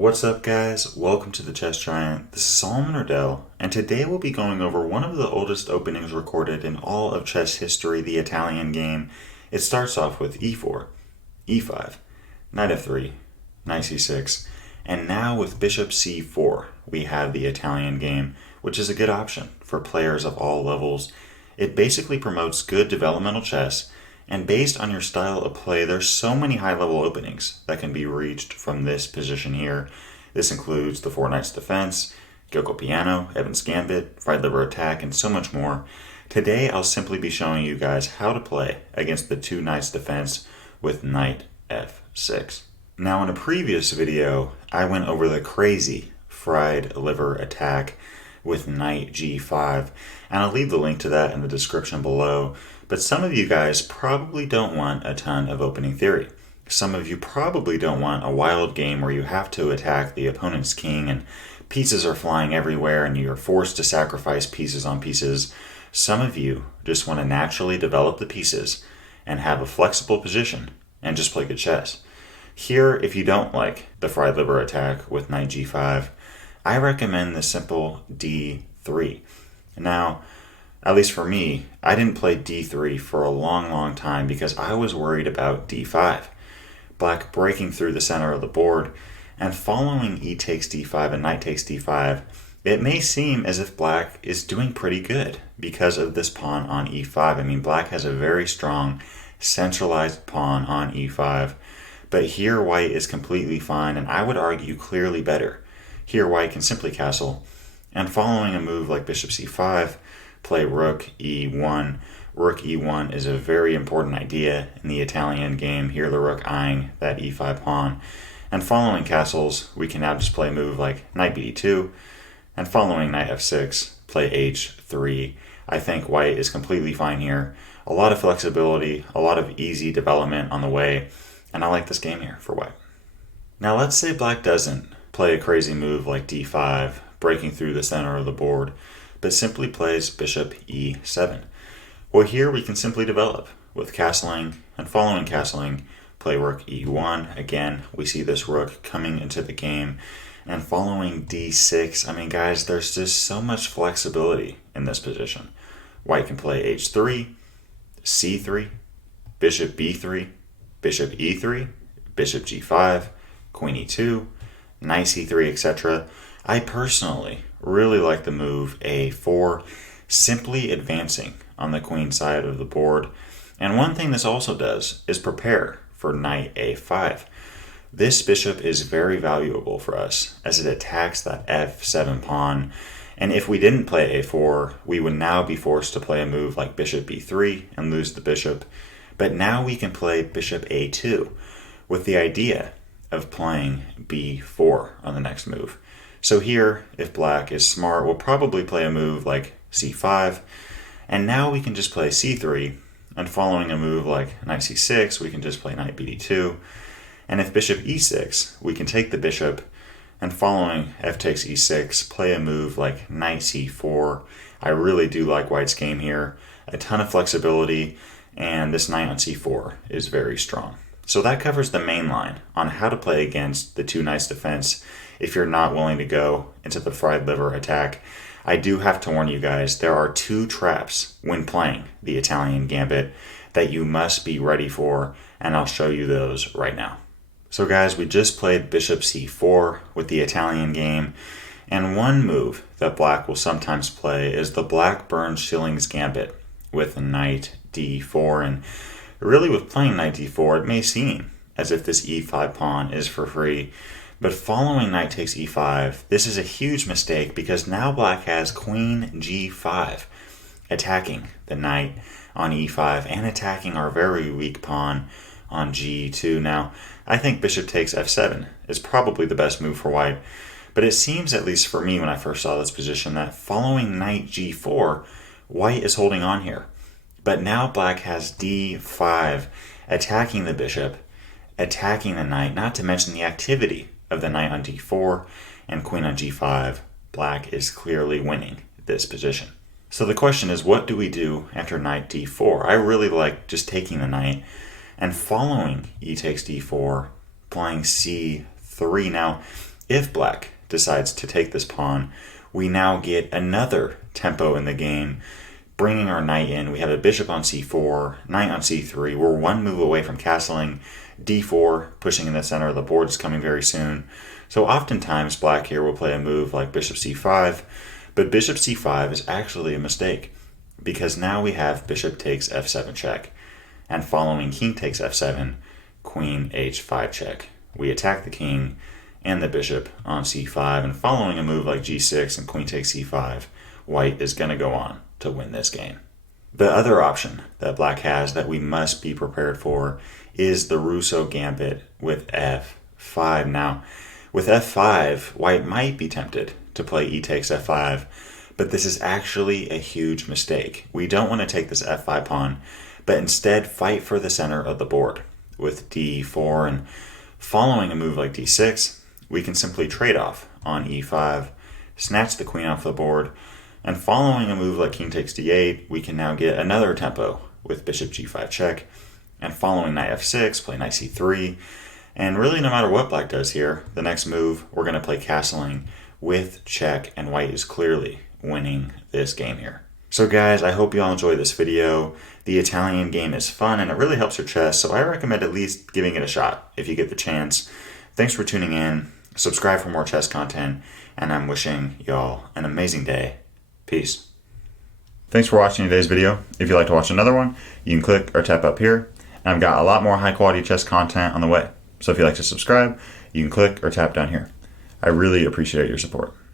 What's up, guys? Welcome to the Chess Giant. This is Solomon Riddell, and today we'll be going over one of the oldest openings recorded in all of chess history, the Italian game. It starts off with e4, e5, knight f3, knight c6, and now with bishop c4, we have the Italian game, which is a good option for players of all levels. It basically promotes good developmental chess, and based on your style of play, there's so many high-level openings that can be reached from this position here. This includes the four knights defense, Giuoco Piano, Evans Gambit, right liver attack, and so much more. Today, I'll simply be showing you guys how to play against the two knights defense with knight f6. Now, in a previous video, I went over the crazy fried liver attack with knight g5, and I'll leave the link to that in the description below. But some of you guys probably don't want a ton of opening theory. Some of you probably don't want a wild game where you have to attack the opponent's king and pieces are flying everywhere and you're forced to sacrifice pieces on pieces. Some of you just want to naturally develop the pieces and have a flexible position and just play good chess. Here, if you don't like the fried liver attack with knight g5, I recommend the simple d3. Now, at least for me, I didn't play d3 for a long time because I was worried about d5. Black breaking through the center of the board and following e takes d5 and knight takes d5, it may seem as if black is doing pretty good because of this pawn on e5. I mean, black has a very strong centralized pawn on e5, but here white is completely fine, and I would argue clearly better. Here white can simply castle, and following a move like bishop c5, play rook e1. Rook e1 is a very important idea in the Italian game. Here the rook eyeing that e5 pawn. And following castles, we can now just play a move like knight b2. And following knight f6, play h3. I think white is completely fine here. A lot of flexibility, a lot of easy development on the way. And I like this game here for white. Now let's say black doesn't play a crazy move like d5, breaking through the center of the board, but simply plays bishop e7. Well, here we can simply develop with castling, and following castling, play rook e1. Again, we see this rook coming into the game, and following d6. I mean, guys, there's just so much flexibility in this position. White can play h3, c3, bishop b3, bishop e3, bishop g5, queen e2, knight c3, etc. I personally really like the move a4, simply advancing on the queen side of the board. And one thing this also does is prepare for knight a5. This bishop is very valuable for us as it attacks that f7 pawn. And if we didn't play a4, we would now be forced to play a move like bishop b3 and lose the bishop. But now we can play bishop a2 with the idea of playing b4 on the next move. So here, if black is smart, we'll probably play a move like c5, and now we can just play c3, and following a move like knight c6, we can just play knight bd2, and if bishop e6, we can take the bishop, and following f takes e6, play a move like knight c4. I really do like white's game here, a ton of flexibility, and this knight on c4 is very strong. So that covers the main line on how to play against the two knights defense if you're not willing to go into the fried liver attack. I do have to warn you guys, there are two traps when playing the Italian Gambit that you must be ready for, and I'll show you those right now. So guys, we just played bishop c4 with the Italian game, and one move that black will sometimes play is the Blackburne Schilling's Gambit with knight d4, and really with playing knight d4, it may seem as if this e5 pawn is for free, but following knight takes e5, this is a huge mistake because now black has queen g5, attacking the knight on e5 and attacking our very weak pawn on g2. Now, I think bishop takes f7 is probably the best move for white, but it seems, at least for me when I first saw this position, that following knight g4, white is holding on here. But now black has d5, attacking the bishop, attacking the knight, not to mention the activity of the knight on d4 and queen on g5. Black is clearly winning this position. So the question is, what do we do after knight d4? I really like just taking the knight and following e takes d4, playing c3. Now, if black decides to take this pawn, we now get another tempo in the game, bringing our knight in. We have a bishop on c4, knight on c3. We're one move away from castling. d4, pushing in the center of the board, is coming very soon. So oftentimes black here will play a move like bishop c5, but bishop c5 is actually a mistake, because now we have bishop takes f7 check, and following king takes f7, queen h5 check. We attack the king and the bishop on c5, and following a move like g6 and queen takes c5, white is going to go on to win this game. The other option that black has that we must be prepared for is the Russo Gambit with f5. Now, with f5, white might be tempted to play e takes f5, but this is actually a huge mistake. We don't want to take this f5 pawn, but instead fight for the center of the board with d4, and following a move like d6, we can simply trade off on e5, snatch the queen off the board, and following a move like king takes d8, we can now get another tempo with bishop g5 check, and following knight f6, play knight c3, and really no matter what black does here, the next move we're going to play castling with check, and white is clearly winning this game here. So guys, I hope you all enjoyed this video. The Italian game is fun and it really helps your chess, so I recommend at least giving it a shot if you get the chance. Thanks for tuning in. Subscribe for more chess content, and I'm wishing y'all an amazing day. Peace. Thanks for watching today's video. If you'd like to watch another one, you can click or tap up here. And I've got a lot more high quality chess content on the way. So if you'd like to subscribe, you can click or tap down here. I really appreciate your support.